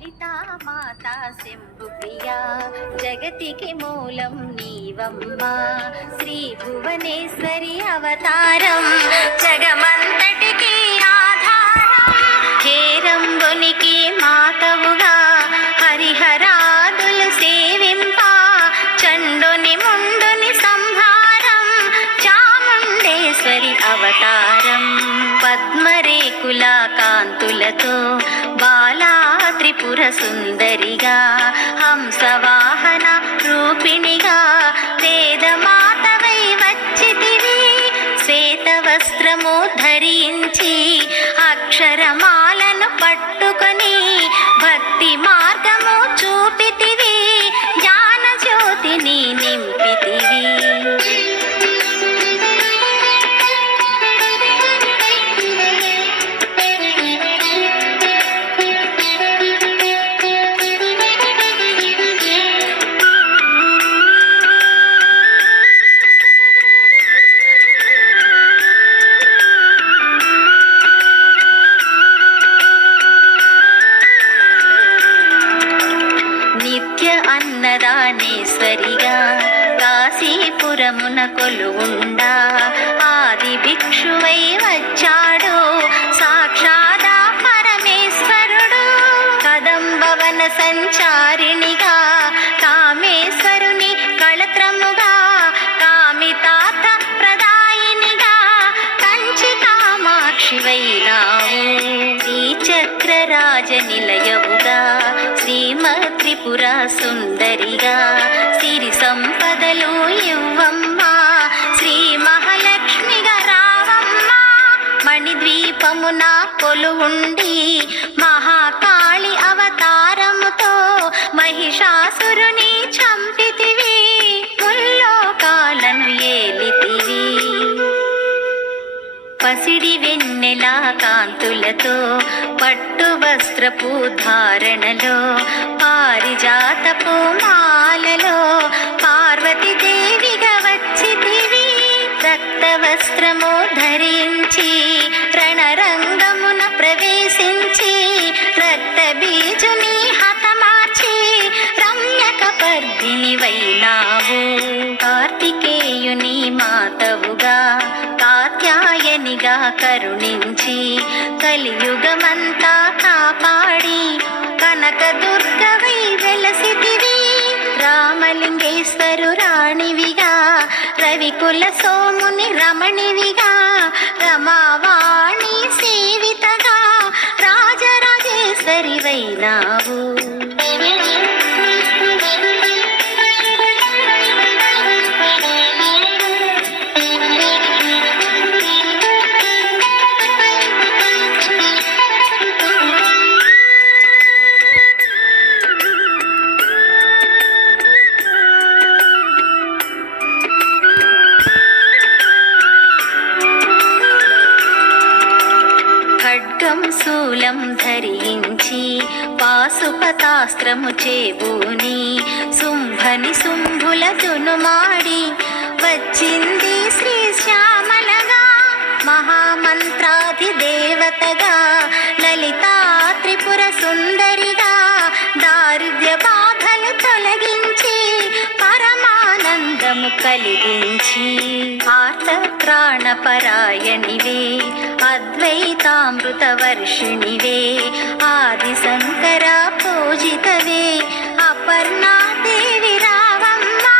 లలితా మాతా శంభు ప్రియా జగతికి మూలం నీవమ్మా శ్రీ భువనేశ్వరి అవతారం జగమంతటికి ఆధారం హేరంబునికి మాతవుగా హరిహరాదులు సేవింప చండుని ముండుని సంహారం చాముండేశ్వరి అవతారం పద్మరేకుల కాంతులతో బాలా త్రిపుర సుందరిగా హంసవాహన రూపిణిగా వేదమాతవై వచ్చితివి శ్వేత వస్త్రము ధరించి అక్షరమాలను పట్టుకొని భక్తి మార్గము చూపితివి జ్ఞాన జ్యోతిని నింపితివి. అన్నదానేశ్వరిగా కాశీపురమున కొలువుండా ఆది భిక్షువై వచ్చాడు సాక్షాదా పరమేశ్వరుడు కదంబవన సంచారిణిగా కామేశ్వరుని కళత్రముగా కామితాత ప్రదాయినిగా కంచి కామాక్షివైనావు శ్రీచక్రరాజ నిలయవుగా శ్రీమద్ త్రిపుర సుందరిగా సిరి సంపదలు ఇవ్వమ్మా శ్రీ మహాలక్ష్మిగా రావమ్మా మణిద్వీపమున కొలువుండి మహాకాళి అవతారముతో మహిషాసురుని చంపితివి ముల్లోకాలను ఏలితివి పసిడి వెన్నెల కాంతులతో పట్టు వస్త్రపు ధారణలో పారిజాతపు మాలలో పార్వతీ దేవిగా వచ్చితివి రక్త వస్త్రము ధరించి రణరంగమున ప్రవేశించి రక్త బీజుని హతమార్చి రమ్యక పర్దిని వైనావు కార్తికేయుని మాతవుగా కాత్యాయనిగా కరుణించి కలియుగమంతా కాపాడి కనక దుర్గవై వెలసితివి రామలింగేశ్వరు రాణివిగా రవికుల సోముని రమణివిగా రమావాణి సేవితగా రాజరాజేశ్వరి వైనావు శూలం ధరించి పాశుపతాస్త్రము చేబూని శుంభని శుంభుల దునుమాడి వచ్చింది శ్రీ శ్యామలగా మహామంత్రాధి దేవతగా లలితా త్రిపుర సుందరిగా దారిద్ర్య బాధలు తొలగించి పరమానందము కలిగించి ఆర్తత్రాణపరాయణివే అద్వైతామృత వర్షిణివే ఆది శంకర పూజితవే అపర్ణాదేవి రావమ్మా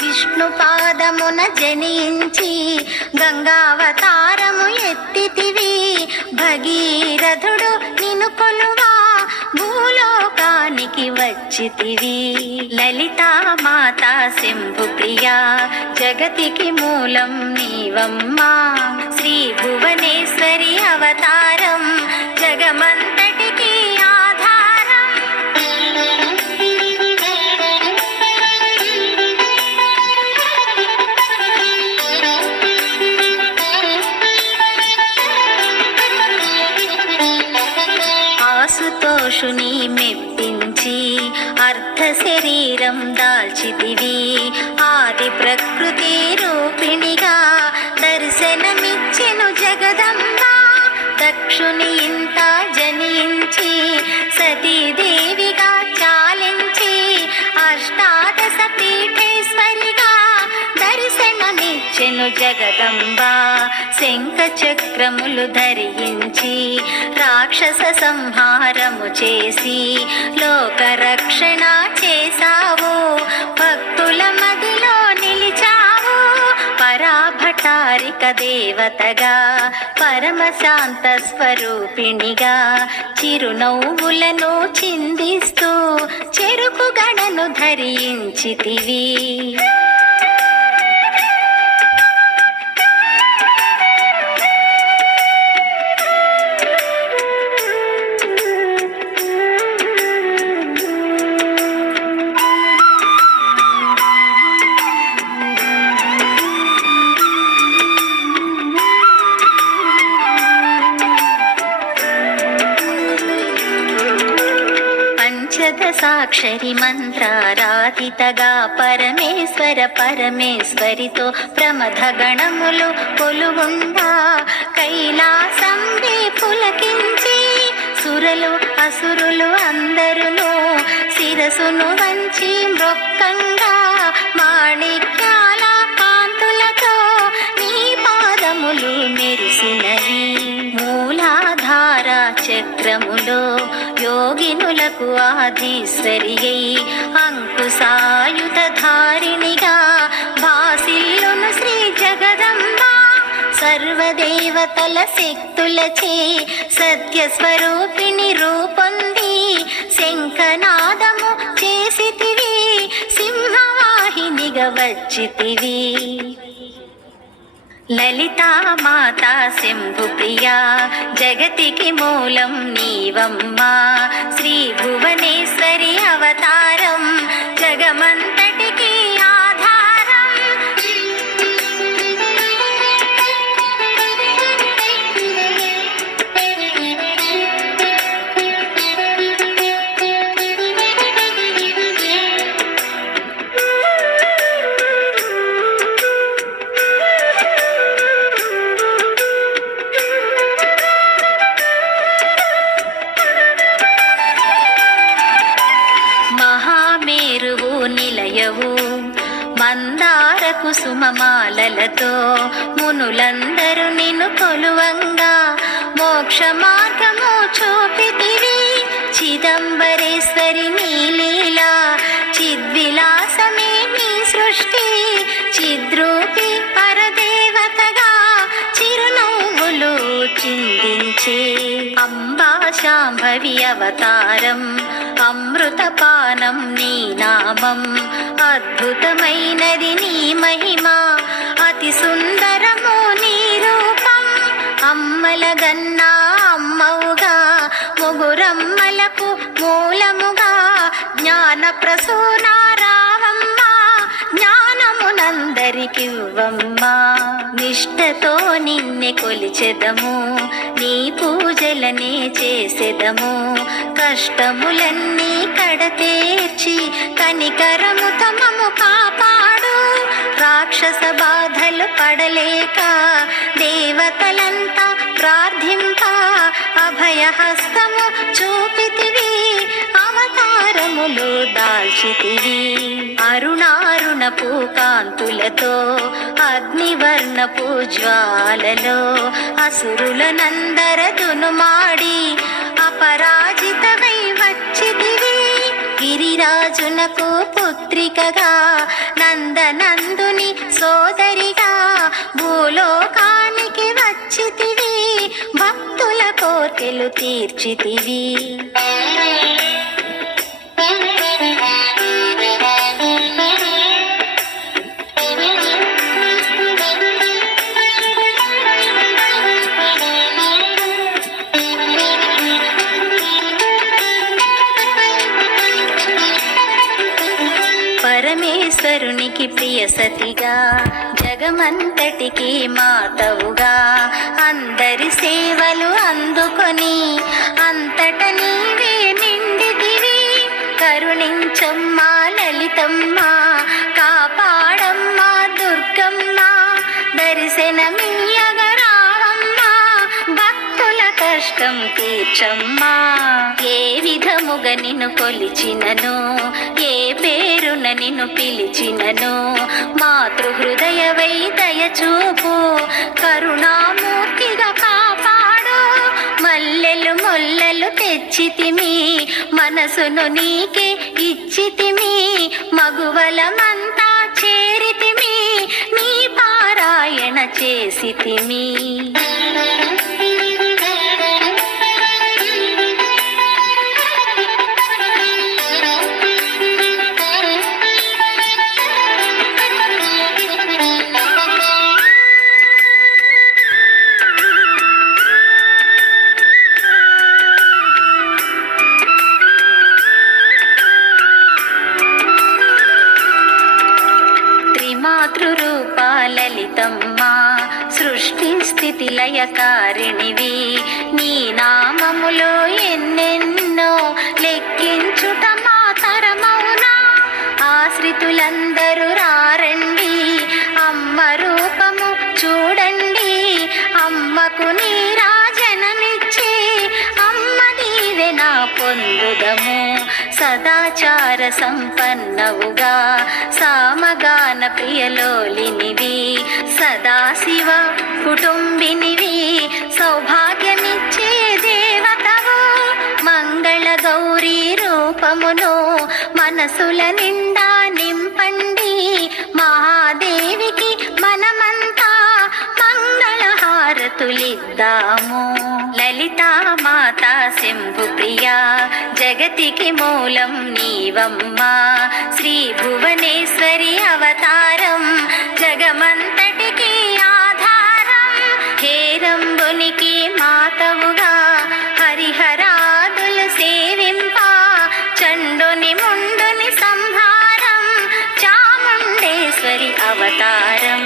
విష్ణు పాదమున జనించి గంగావతారము ఎత్తితివి భగీరథుడు నిన్ను కొలువా భూలోకానికి వచ్చితివి లలితా మాతా శంభు ప్రియా జగతికి మూలం నీవమ్మా శ్రీ భువనేశ్వరి అవతారం జగమంతటికి ఆధారం ఆశుతోషుని మెప్పించి అర్ధ శరీరం దాల్చితివి ఆది ప్రకృతి రూపిణిగా దర్శనమిచ్చెను జగదంబ దక్షుని ఇంత జనించి సతీదేవి నిన్ను జగదంబా శంఖ చక్రములు ధరించి రాక్షస సంహారము చేసి లోక రక్షణ చేసావు, భక్తుల మదిలో నిలిచావు. పరాభటారిక దేవతగా పరమశాంత స్వరూపిణిగా చిరునవ్వులను చిందిస్తూ చెరుకు గడను ధరించితివి. సాక్షరి మంత్రారాధితగా పరమేశ్వరితో ప్రమథ గణములు కొలువుండా కైలాసం పులకించి సురలు అసురులు అందరును శిరసును వంచి మృక్కంగా మాణిక్యాల కాంతులతో నీ పాదములు మెరిసినవి. మూలాధార చక్రములో యోగినులకు ఆధీశ్వరియై అంకుశాయుధ ధారిణిగా భాసిల్లును శ్రీ జగదంబ. సర్వదేవతల శక్తులచే సత్య స్వరూపిణి రూపొంది శంఖనాదము చేసితివి, సింహవాహినిగా వచ్చితివి. లలితా మాతా శంభు ప్రియా జగతికి మూలం నీవమ్మా, శ్రీ భువనేశ్వరి అవతారం జగమంతటికి ఆధారం. మందార కుసుమమాలలతో మునులందరూ నిన్ను కొలువంగా మోక్ష మార్గము చూపితివి. చిదంబరేశ్వరి నీ లీలా చిద్విలాసమే నీ సృష్టి, చిద్రూపి పరదేవతగా చిరునవ్వులు చిందించే అంబా శాంభవి అవతారం అమృతపానం నీ నామం. అద్భుతమైనది నీ మహిమ, అతి సుందరము నీ రూపం. అమ్మల గన్నా అమ్మవుగా ముగురమ్మలకు మూలముగా జ్ఞాన ప్రసూన రావమ్మ, జ్ఞానమునందరికివ్వమ్మా. నిష్టతో నిన్నే కొలిచెదము, నీ పూజలనే చేసెదము. కష్టములన్నీ కడతేర్చి కనికరము తమము కాపాడు. రాక్షస బాధలు పడలేక దేవతలంతా ప్రార్థింప అభయహస్తము చూపితివి, అవతారములు దాల్చితివి. అరుణారుణపు కాంతులతో అగ్నివర్ణపు జ్వాలలో అసురులనందరదును మాడి అపరాజితవై వచ్చితివి. గిరిరాజునకు పుత్రికగా నందనందుని సోదరిగా భూలోకానికి వచ్చితివి, భక్తుల కోర్కెలు తీర్చితివి. పరమేశ్వరునికి ప్రియ సతిగా జగమంతటికి మాతవుగా అందరి సేవలు అందుకొని అంతట నీవే నిండితివి. కరుణించమ్మా లలితమ్మ, కాపాడమ్మా దుర్గమ్మ, దర్శనమియ్యగరావమ్మ, భక్తుల కష్ట కష్టం తీర్చమ్మా. ఏ విధముగా నిన్ను కొలిచినను, ఏ పేరున నిన్ను పిలిచినను, మాతృహృదయవై దయచూపు, కరుణామూర్తిగా కాపాడు. మల్లెలు మొల్లలు తెచ్చితిమి, మనసును నీకే ఇచ్చితిమి, మగువలమంతా చేరితిమి, నీ పారాయణ చేసితిమి. మాతృరూపా లలితమ్మా, సృష్టి స్థితి లయకారిణివి, నీ నామములో ఎన్నెన్నో లెక్కించుట మా తరమౌనా. ఆశ్రితులందరూ రారండి, అమ్మ రూపము చూడండి, అమ్మకు నీరాజనమిచ్చి అమ్మ దీవెన పొందుదము. సదాచార సంపన్నవుగా సామగాన ప్రియలోలినివి, సదాశివ కుటుంబినివి, సౌభాగ్యమిచ్చే దేవతవు. మంగళ గౌరీ రూపమును మనసుల నిండా నింపండి, మహాదేవికి మనమంతా మంగళహారతులిద్దాము. లలితా మాతా శంభు ప్రియా, జగతికి మూలం నీవమ్మా, శ్రీ భువనేశ్వరి అవతారం, జగమంతటికి ఆధారం. హేరంబునికి మాతవుగా హరిహరాదులు సేవింప, చండుని ముండుని సంహారం, చాముండేశ్వరి అవతారం.